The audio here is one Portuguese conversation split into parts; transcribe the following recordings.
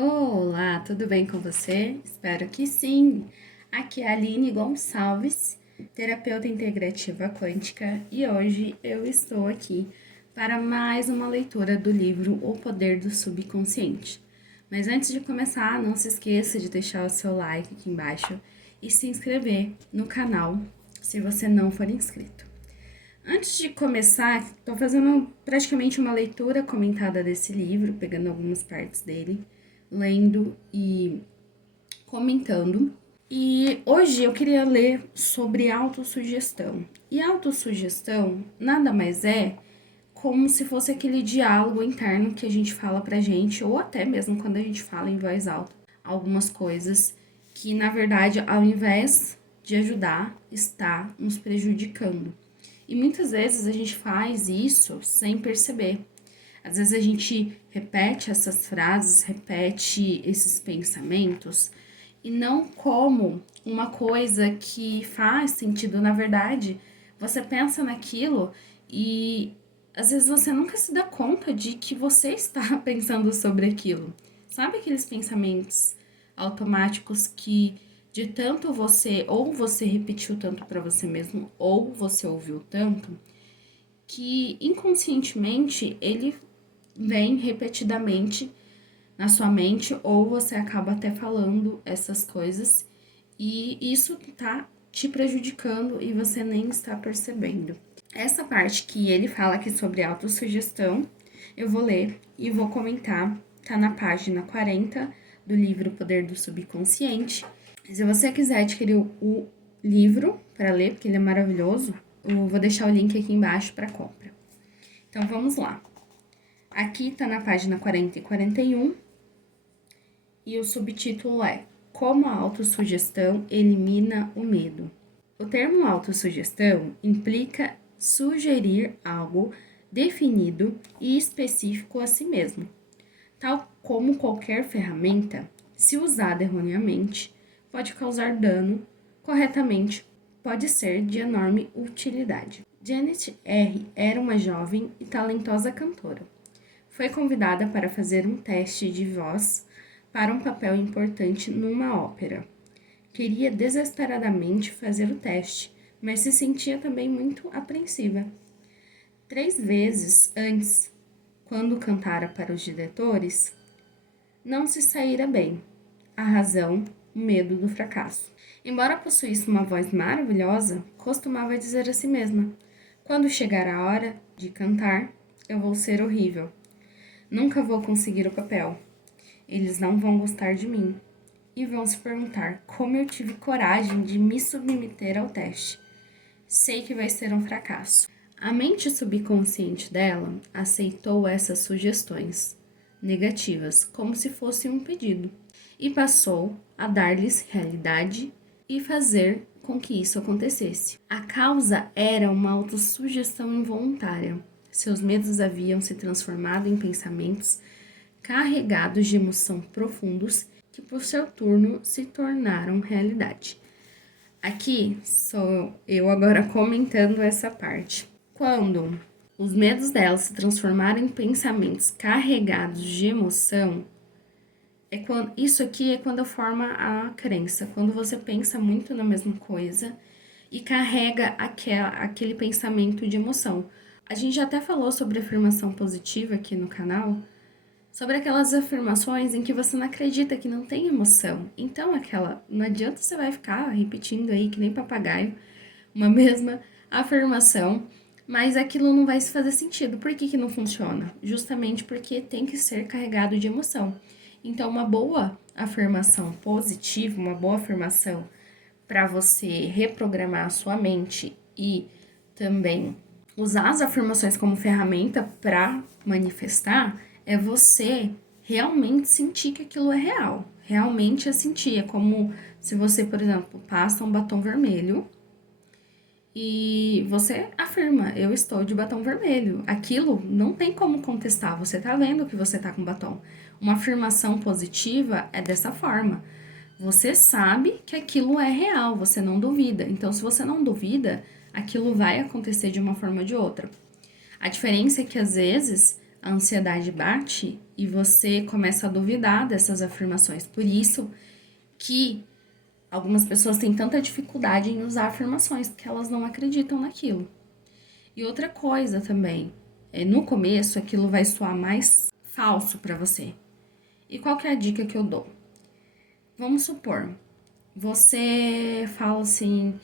Olá, tudo bem com você? Espero que sim! Aqui é a Aline Gonçalves, terapeuta integrativa quântica, e hoje eu estou aqui para mais uma leitura do livro O Poder do Subconsciente. Mas antes de começar, não se esqueça de deixar o seu like aqui embaixo e se inscrever no canal se você não for inscrito. Antes de começar, estou fazendo praticamente uma leitura comentada desse livro, pegando algumas partes dele, lendo e comentando. E hoje eu queria ler sobre autossugestão. E autossugestão nada mais é como se fosse aquele diálogo interno que a gente fala pra gente, ou até mesmo quando a gente fala em voz alta, algumas coisas que, na verdade, ao invés de ajudar, está nos prejudicando. E muitas vezes a gente faz isso sem perceber. Às vezes a gente repete essas frases, repete esses pensamentos, e não como uma coisa que faz sentido. Na verdade, você pensa naquilo e às vezes você nunca se dá conta de que você está pensando sobre aquilo. Sabe aqueles pensamentos automáticos que de tanto você, ou você repetiu tanto para você mesmo, ou você ouviu tanto, que inconscientemente ele vem repetidamente na sua mente, ou você acaba até falando essas coisas, e isso tá te prejudicando e você nem está percebendo. Essa parte que ele fala aqui sobre autossugestão, eu vou ler e vou comentar, tá na página 40 do livro Poder do Subconsciente. Se você quiser adquirir o livro para ler, porque ele é maravilhoso, eu vou deixar o link aqui embaixo para compra. Então vamos lá. Aqui tá na página 40 e 41 e o subtítulo é Como a autossugestão elimina o medo. O termo autossugestão implica sugerir algo definido e específico a si mesmo. Tal como qualquer ferramenta, se usada erroneamente, pode causar dano, corretamente, pode ser de enorme utilidade. Janet R. era uma jovem e talentosa cantora. Foi convidada para fazer um teste de voz para um papel importante numa ópera. Queria desesperadamente fazer o teste, mas se sentia também muito apreensiva. 3 vezes antes, quando cantara para os diretores, não se saíra bem. A razão, o medo do fracasso. Embora possuísse uma voz maravilhosa, costumava dizer a si mesma: quando chegar a hora de cantar, eu vou ser horrível. Nunca vou conseguir o papel. Eles não vão gostar de mim. E vão se perguntar como eu tive coragem de me submeter ao teste. Sei que vai ser um fracasso. A mente subconsciente dela aceitou essas sugestões negativas como se fosse um pedido e passou a dar-lhes realidade e fazer com que isso acontecesse. A causa era uma autossugestão involuntária. Seus medos haviam se transformado em pensamentos carregados de emoção profundos que, por seu turno, se tornaram realidade. Aqui sou eu agora comentando essa parte. Quando os medos dela se transformaram em pensamentos carregados de emoção, isso aqui é quando forma a crença, quando você pensa muito na mesma coisa e carrega aquele pensamento de emoção. A gente já até falou sobre afirmação positiva aqui no canal, sobre aquelas afirmações em que você não acredita, que não tem emoção. Então, não adianta você vai ficar repetindo aí que nem papagaio uma mesma afirmação, mas aquilo não vai se fazer sentido. Por que não funciona? Justamente porque tem que ser carregado de emoção. Então, uma boa afirmação positiva, uma boa afirmação para você reprogramar a sua mente e também usar as afirmações como ferramenta para manifestar, é você realmente sentir que aquilo é real. Realmente é sentir. É como se você, por exemplo, passa um batom vermelho e você afirma: eu estou de batom vermelho. Aquilo não tem como contestar, você tá vendo que você tá com batom. Uma afirmação positiva é dessa forma. Você sabe que aquilo é real, você não duvida. Então, se você não duvida, aquilo vai acontecer de uma forma ou de outra. A diferença é que, às vezes, a ansiedade bate e você começa a duvidar dessas afirmações. Por isso que algumas pessoas têm tanta dificuldade em usar afirmações, porque elas não acreditam naquilo. E outra coisa também, no começo aquilo vai soar mais falso para você. E qual que é a dica que eu dou? Vamos supor, você fala assim,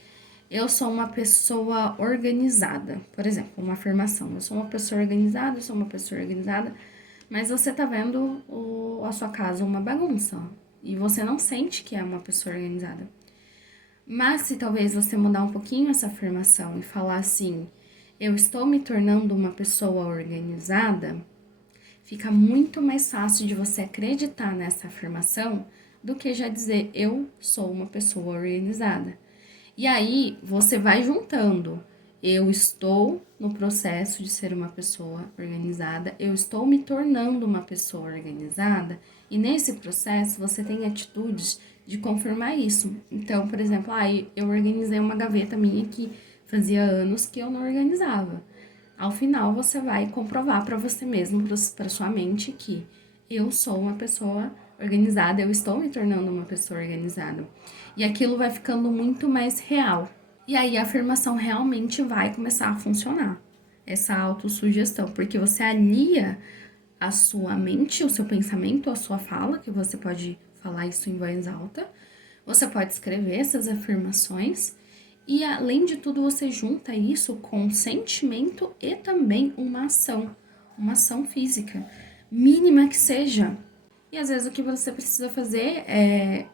eu sou uma pessoa organizada. Por exemplo, uma afirmação, eu sou uma pessoa organizada, eu sou uma pessoa organizada, mas você tá vendo a sua casa uma bagunça, e você não sente que é uma pessoa organizada. Mas se talvez você mudar um pouquinho essa afirmação e falar assim, eu estou me tornando uma pessoa organizada, fica muito mais fácil de você acreditar nessa afirmação do que já dizer eu sou uma pessoa organizada. E aí você vai juntando. Eu estou no processo de ser uma pessoa organizada, eu estou me tornando uma pessoa organizada, e nesse processo você tem atitudes de confirmar isso. Então, por exemplo, eu organizei uma gaveta minha que fazia anos que eu não organizava. Ao final, você vai comprovar para você mesmo, para sua mente, que eu sou uma pessoa organizada, eu estou me tornando uma pessoa organizada. E aquilo vai ficando muito mais real. E aí a afirmação realmente vai começar a funcionar. Essa autossugestão, porque você alia a sua mente, o seu pensamento, a sua fala, que você pode falar isso em voz alta. Você pode escrever essas afirmações e, além de tudo, você junta isso com sentimento e também uma ação física, mínima que seja. E às vezes o que você precisa fazer é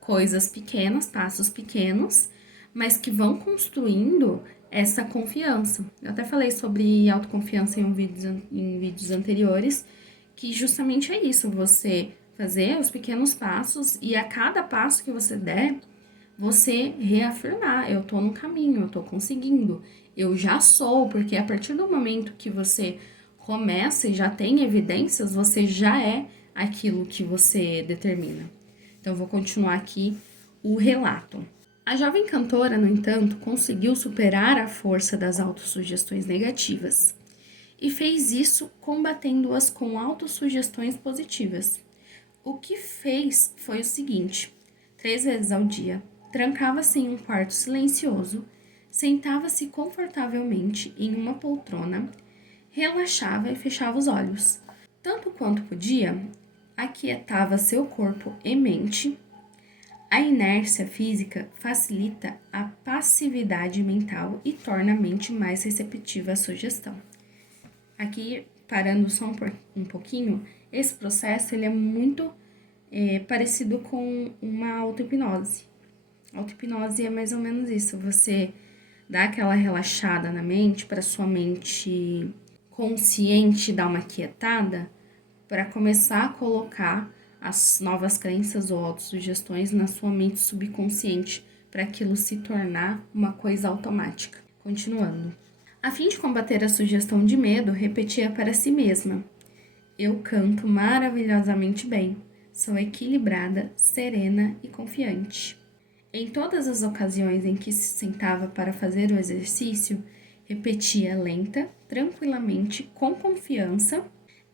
coisas pequenas, passos pequenos, mas que vão construindo essa confiança. Eu até falei sobre autoconfiança em vídeos anteriores, que justamente é isso, você fazer os pequenos passos e a cada passo que você der, você reafirmar, eu tô no caminho, eu tô conseguindo, eu já sou, porque a partir do momento que você começa e já tem evidências, você já é aquilo que você determina. Então, vou continuar aqui o relato. A jovem cantora, no entanto, conseguiu superar a força das autossugestões negativas e fez isso combatendo-as com autossugestões positivas. O que fez foi o seguinte: 3 vezes ao dia, trancava-se em um quarto silencioso, sentava-se confortavelmente em uma poltrona, relaxava e fechava os olhos. Tanto quanto podia, aquietava seu corpo e mente. A inércia física facilita a passividade mental e torna a mente mais receptiva à sugestão. Aqui, parando só um pouquinho, esse processo ele é muito parecido com uma auto-hipnose. Auto-hipnose é mais ou menos isso, você dá aquela relaxada na mente para sua mente consciente dar uma quietada, para começar a colocar as novas crenças ou autossugestões na sua mente subconsciente, para aquilo se tornar uma coisa automática. Continuando. A fim de combater a sugestão de medo, repetia para si mesma: eu canto maravilhosamente bem, sou equilibrada, serena e confiante. Em todas as ocasiões em que se sentava para fazer o exercício, repetia lenta, tranquilamente, com confiança,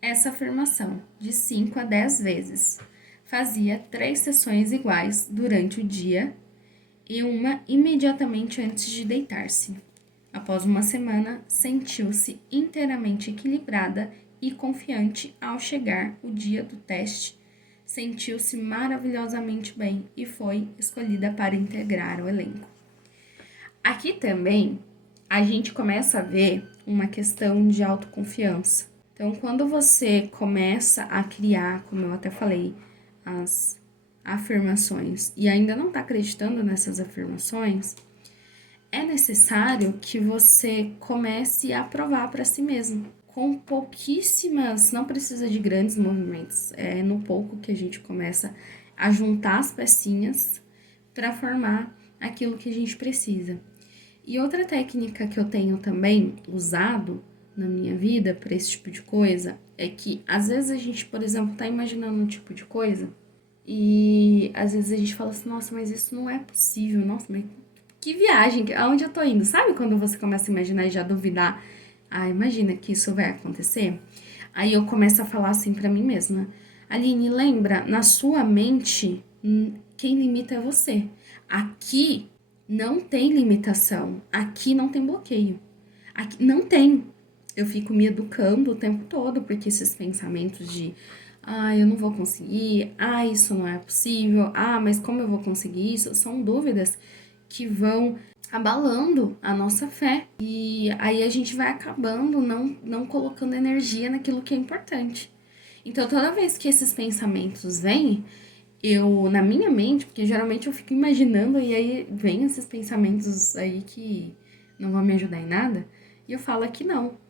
essa afirmação de 5 a 10 vezes. Fazia 3 sessões iguais durante o dia e uma imediatamente antes de deitar-se. Após uma semana, sentiu-se inteiramente equilibrada e confiante ao chegar o dia do teste. Sentiu-se maravilhosamente bem e foi escolhida para integrar o elenco. Aqui também a gente começa a ver uma questão de autoconfiança. Então, quando você começa a criar, como eu até falei, as afirmações e ainda não está acreditando nessas afirmações, é necessário que você comece a provar para si mesmo. Com pouquíssimas, não precisa de grandes movimentos, é no pouco que a gente começa a juntar as pecinhas para formar aquilo que a gente precisa. E outra técnica que eu tenho também usado na minha vida para esse tipo de coisa é que às vezes a gente, por exemplo, tá imaginando um tipo de coisa e às vezes a gente fala assim, nossa, mas isso não é possível, nossa, mas que viagem, aonde eu tô indo? Sabe quando você começa a imaginar e já duvidar? Ah, imagina que isso vai acontecer? Aí eu começo a falar assim pra mim mesma: Aline, lembra, na sua mente, quem limita é você. Aqui não tem limitação, aqui não tem bloqueio. Aqui não tem. Eu fico me educando o tempo todo, porque esses pensamentos de eu não vou conseguir, isso não é possível, mas como eu vou conseguir isso? São dúvidas que vão abalando a nossa fé. E aí a gente vai acabando não colocando energia naquilo que é importante. Então, toda vez que esses pensamentos vêm, na minha mente, porque geralmente eu fico imaginando e aí vem esses pensamentos aí que não vão me ajudar em nada, e eu falo aqui não.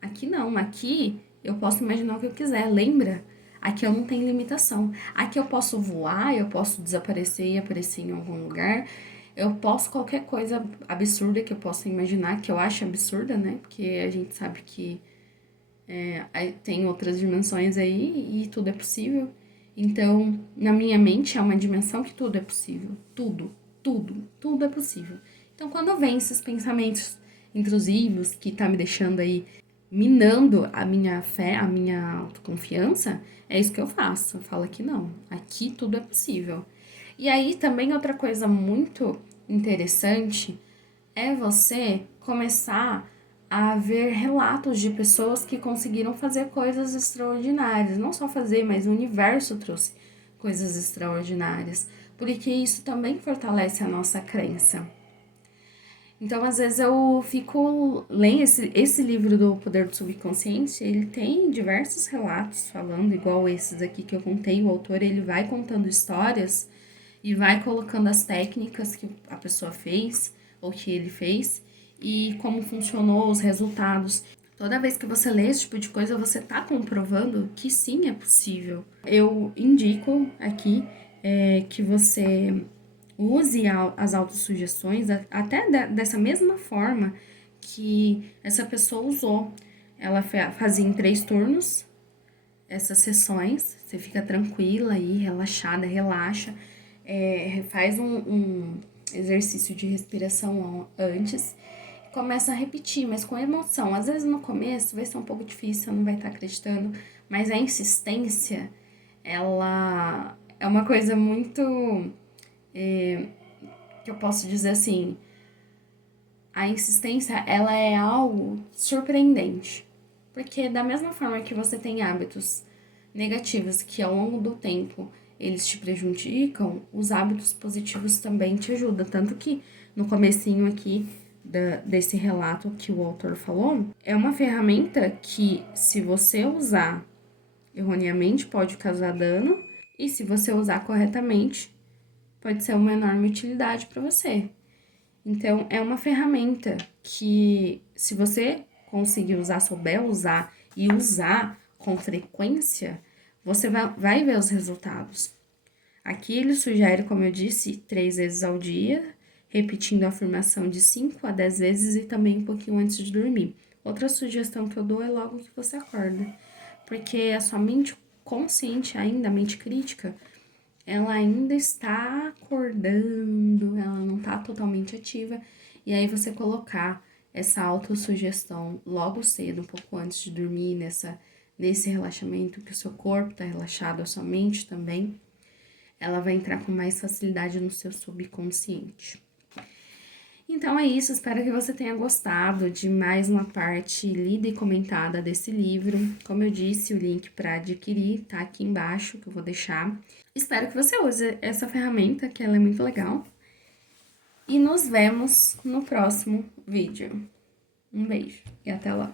Aqui não, aqui eu posso imaginar o que eu quiser, lembra? Aqui eu não tenho limitação. Aqui eu posso voar, eu posso desaparecer e aparecer em algum lugar. Eu posso qualquer coisa absurda que eu possa imaginar, que eu acho absurda, né? Porque a gente sabe que tem outras dimensões aí e tudo é possível. Então, na minha mente é uma dimensão que tudo é possível. Tudo é possível. Então, quando vem esses pensamentos intrusivos que tá me deixando aí minando a minha fé, a minha autoconfiança, é isso que eu faço. Eu falo que não, aqui tudo é possível. E aí também outra coisa muito interessante é você começar a ver relatos de pessoas que conseguiram fazer coisas extraordinárias. Não só fazer, mas o universo trouxe coisas extraordinárias. Porque isso também fortalece a nossa crença. Então, às vezes, eu fico lendo esse livro do Poder do Subconsciente, ele tem diversos relatos falando, igual esses aqui que eu contei, o autor ele vai contando histórias e vai colocando as técnicas que a pessoa fez, ou que ele fez, e como funcionou, os resultados. Toda vez que você lê esse tipo de coisa, você tá comprovando que sim, é possível. Eu indico aqui que você use as autossugestões até dessa mesma forma que essa pessoa usou. Ela fazia em 3 turnos essas sessões, você fica tranquila aí, relaxada, relaxa, faz um exercício de respiração antes, começa a repetir, mas com emoção. Às vezes no começo vai ser um pouco difícil, você não vai estar acreditando, mas a insistência, ela é uma coisa muito que eu posso dizer assim, a insistência, ela é algo surpreendente. Porque da mesma forma que você tem hábitos negativos que ao longo do tempo eles te prejudicam, os hábitos positivos também te ajudam. Tanto que no comecinho aqui desse relato que o autor falou, é uma ferramenta que se você usar erroneamente pode causar dano e se você usar corretamente pode ser uma enorme utilidade para você. Então, é uma ferramenta que, se você conseguir usar, souber usar e usar com frequência, você vai ver os resultados. Aqui ele sugere, como eu disse, 3 vezes ao dia, repetindo a afirmação de 5 a 10 vezes e também um pouquinho antes de dormir. Outra sugestão que eu dou é logo que você acorda, porque a sua mente consciente ainda, a mente crítica, ela ainda está acordando, ela não está totalmente ativa. E aí você colocar essa autossugestão logo cedo, um pouco antes de dormir, nesse relaxamento, que o seu corpo está relaxado, a sua mente também, ela vai entrar com mais facilidade no seu subconsciente. Então é isso, espero que você tenha gostado de mais uma parte lida e comentada desse livro. Como eu disse, o link para adquirir tá aqui embaixo, que eu vou deixar. Espero que você use essa ferramenta, que ela é muito legal. E nos vemos no próximo vídeo. Um beijo e até logo!